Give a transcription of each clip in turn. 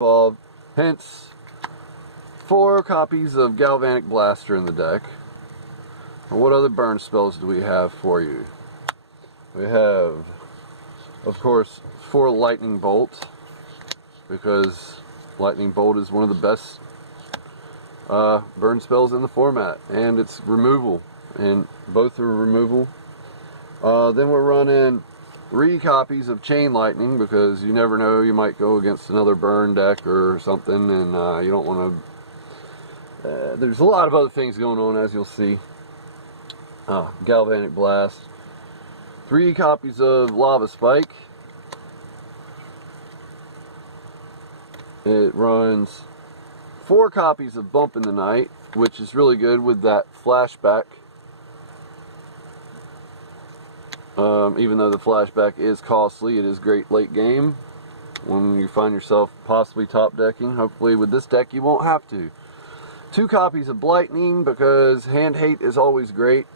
involved, hence 4 copies of Galvanic Blaster in the deck. And what other burn spells do we have for you? We have, of course, 4 Lightning Bolt, because Lightning Bolt is one of the best burn spells in the format, and it's removal, and both are removal. Then we're running 3 copies of Chain Lightning, because you never know, you might go against another burn deck or something, and you don't want to. There's a lot of other things going on, as you'll see. Galvanic Blast. 3 copies of Lava Spike. It runs 4 copies of Bump in the Night, which is really good with that flashback. Even though the flashback is costly, it is great late game when you find yourself possibly top decking. Hopefully with this deck you won't have to. 2 copies of Blightning, because hand hate is always great.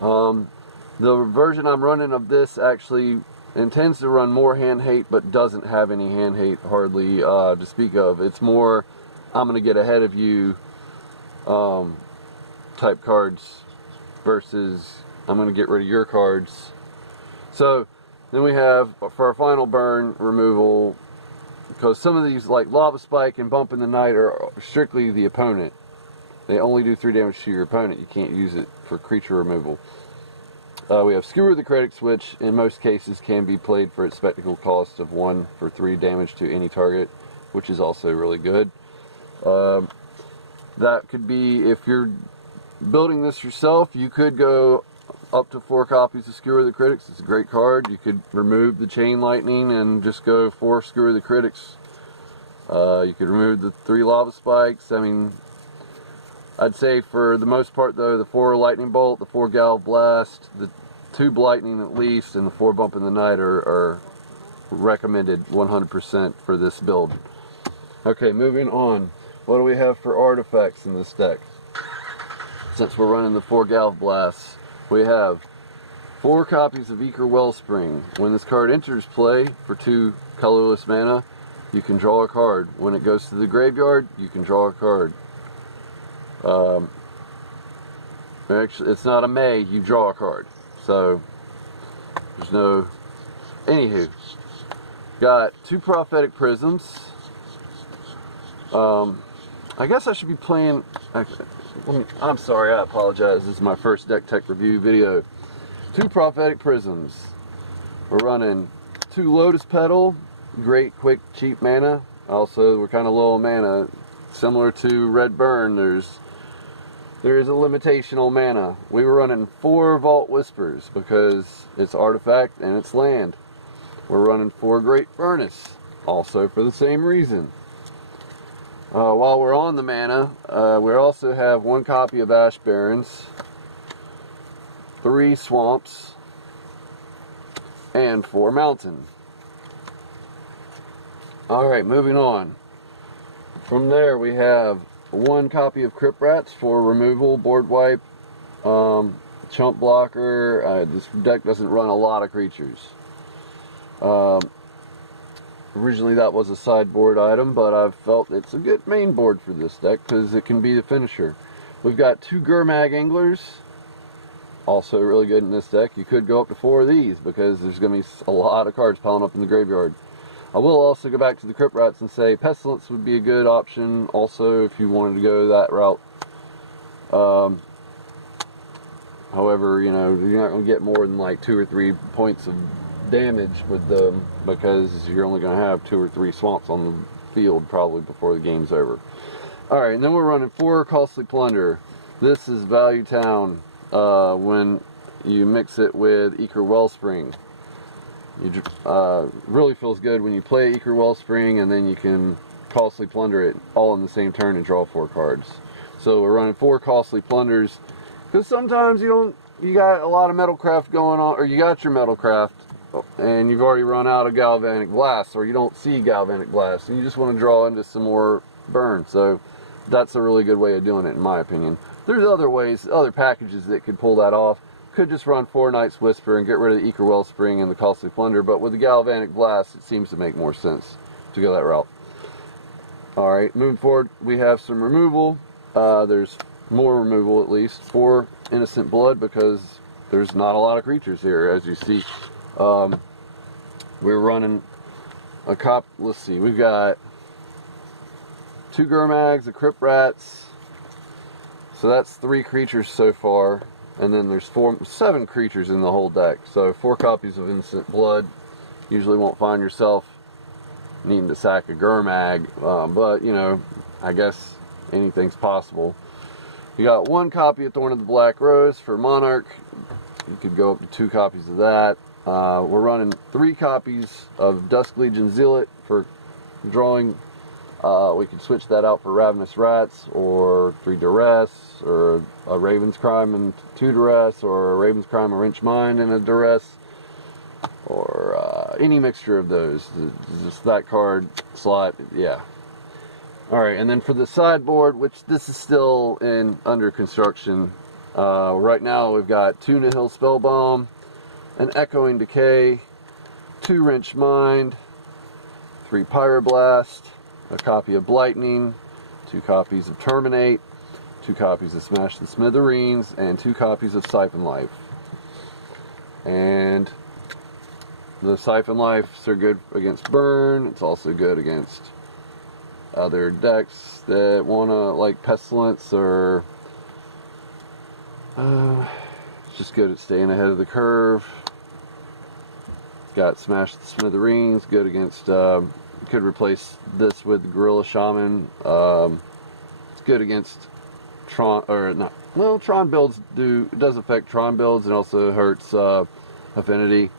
The version I'm running of this actually intends to run more hand hate, but doesn't have any hand hate hardly to speak of. It's more, I'm going to get ahead of you type cards versus I'm going to get rid of your cards. So then we have, for our final burn removal, because some of these like Lava Spike and Bump in the Night are strictly the opponent. They only do 3 damage to your opponent. You can't use it for creature removal. We have Skewer the Critics, which in most cases can be played for its spectacle cost of 1 for 3 damage to any target, which is also really good. That could be, if you're building this yourself, you could go up to 4 copies of Skewer the Critics. It's a great card. You could remove the Chain Lightning and just go 4 Skewer the Critics. You could remove the 3 Lava Spikes. I mean, I'd say for the most part though, the 4 Lightning Bolt, the 4 Gal Blast, the 2 Blightning at least, and the 4 Bump in the Night are recommended 100% for this build. Okay, moving on. What do we have for artifacts in this deck? Since we're running the 4 Gal Blasts, we have 4 copies of Eager Wellspring. When this card enters play for 2 colorless mana, you can draw a card. When it goes to the graveyard, you can draw a card. Actually, it's not a may, you draw a card. So, there's no... Anywho, got 2 Prophetic Prisms. I guess I should be playing... I'm sorry, I apologize. This is my first deck tech review video. 2 Prophetic Prisms. We're running 2 Lotus Petal. Great, quick, cheap mana. Also, we're kind of low on mana. Similar to Red Burn, there is a limitation on mana. We were running 4 Vault Whispers because it's artifact and it's land. We're running 4 Great Furnace, also for the same reason. While we're on the mana, we also have 1 copy of Ash Barrens, 3 Swamps, and 4 Mountain. Alright, moving on. From there we have 1 copy of Crypt Rats for removal, board wipe, chump blocker. This deck doesn't run a lot of creatures. Originally that was a sideboard item, but I've felt it's a good main board for this deck because it can be the finisher. We've got 2 Gurmag Anglers, also really good in this deck. You could go up to 4 of these because there's going to be a lot of cards piling up in the graveyard. I will also go back to the Crypt Rats and say Pestilence would be a good option also if you wanted to go that route. However, you know, you're not going to get more than like 2 or 3 points of damage with them because you're only going to have 2 or 3 swamps on the field probably before the game's over. Alright, and then we're running 4 Costly Plunder. This is Value Town when you mix it with Eager Wellspring. Really feels good when you play Eager Wellspring and then you can Costly Plunder it all in the same turn and draw 4 cards. So we're running 4 Costly Plunders because sometimes you got a lot of Metalcraft going on, or you got your Metalcraft and you've already run out of Galvanic Blast, or you don't see Galvanic Blast and you just want to draw into some more burn. So that's a really good way of doing it in my opinion. There's other ways, other packages that could pull that off. Could just run 4 Night's Whisper and get rid of the Eager Wellspring and the Costly Plunder, but with the Galvanic Blast it seems to make more sense to go that route. Alright, moving forward, we have some removal. There's more removal, at least, for Innocent Blood, because there's not a lot of creatures here, as you see. We're running a cop. Let's see, we've got 2 Gurmags, a Crypt Rats, so that's 3 creatures so far, and then there's 7 creatures in the whole deck, so 4 copies of Innocent Blood. Usually won't find yourself needing to sack a Gurmag, but you know, I guess anything's possible. You got 1 copy of Thorn of the Black Rose for Monarch. You could go up to 2 copies of that. We're running 3 copies of Dusk Legion Zealot for drawing. We could switch that out for Ravenous Rats, or 3 Duress, or a Raven's Crime and 2 Duress, or a Raven's Crime, a Wrench Mind and a Duress, or any mixture of those. Just that card slot, yeah. Alright, and then for the sideboard, which this is still under construction, right now we've got 2 Nihil Spellbomb, an Echoing Decay, 2 Wrench Mind, 3 Pyroblast, a copy of Blightning, 2 copies of Terminate, 2 copies of Smash the Smithereens, and 2 copies of Siphon Life. And the Siphon Lives are good against Burn. It's also good against other decks that want to, like Pestilence, or it's just good at staying ahead of the curve. Got Smash the Smithereens, good against, could replace this with Gorilla Shaman. It's good against Tron, or not, well, Tron builds does affect Tron builds, and also hurts Affinity.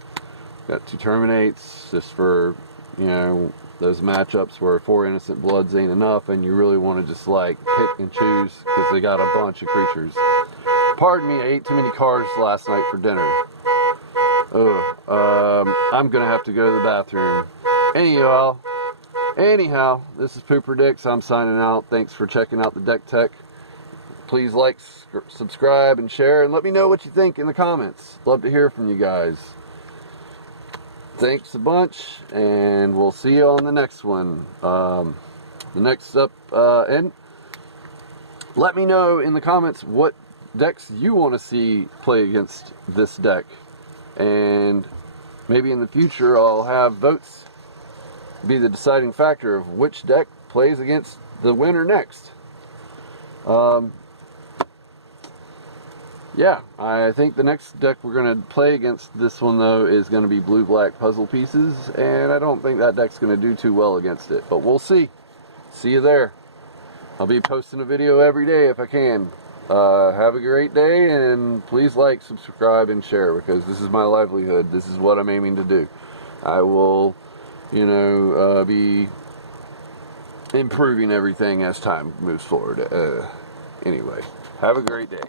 Got 2 Terminates, just for, you know, those matchups where 4 Innocent Bloods ain't enough and you really want to just like pick and choose, because they got a bunch of creatures. Pardon me, I ate too many cards last night for dinner. I'm gonna have to go to the bathroom. Anyhow, this is Pooper Dicks. I'm signing out. Thanks for checking out the Deck Tech. Please like, subscribe, and share, and let me know what you think in the comments. Love to hear from you guys. Thanks a bunch, and we'll see you on the next one. The next up, and let me know in the comments what decks you want to see play against this deck, and maybe in the future I'll have votes be the deciding factor of which deck plays against the winner next. Yeah, I think the next deck we're going to play against this one, though, is going to be Blue-Black Puzzle Pieces, and I don't think that deck's going to do too well against it, but we'll see. See you there. I'll be posting a video every day if I can. Have a great day, and please like, subscribe, and share, because this is my livelihood. This is what I'm aiming to do. I will, you know, be improving everything as time moves forward. Anyway, have a great day.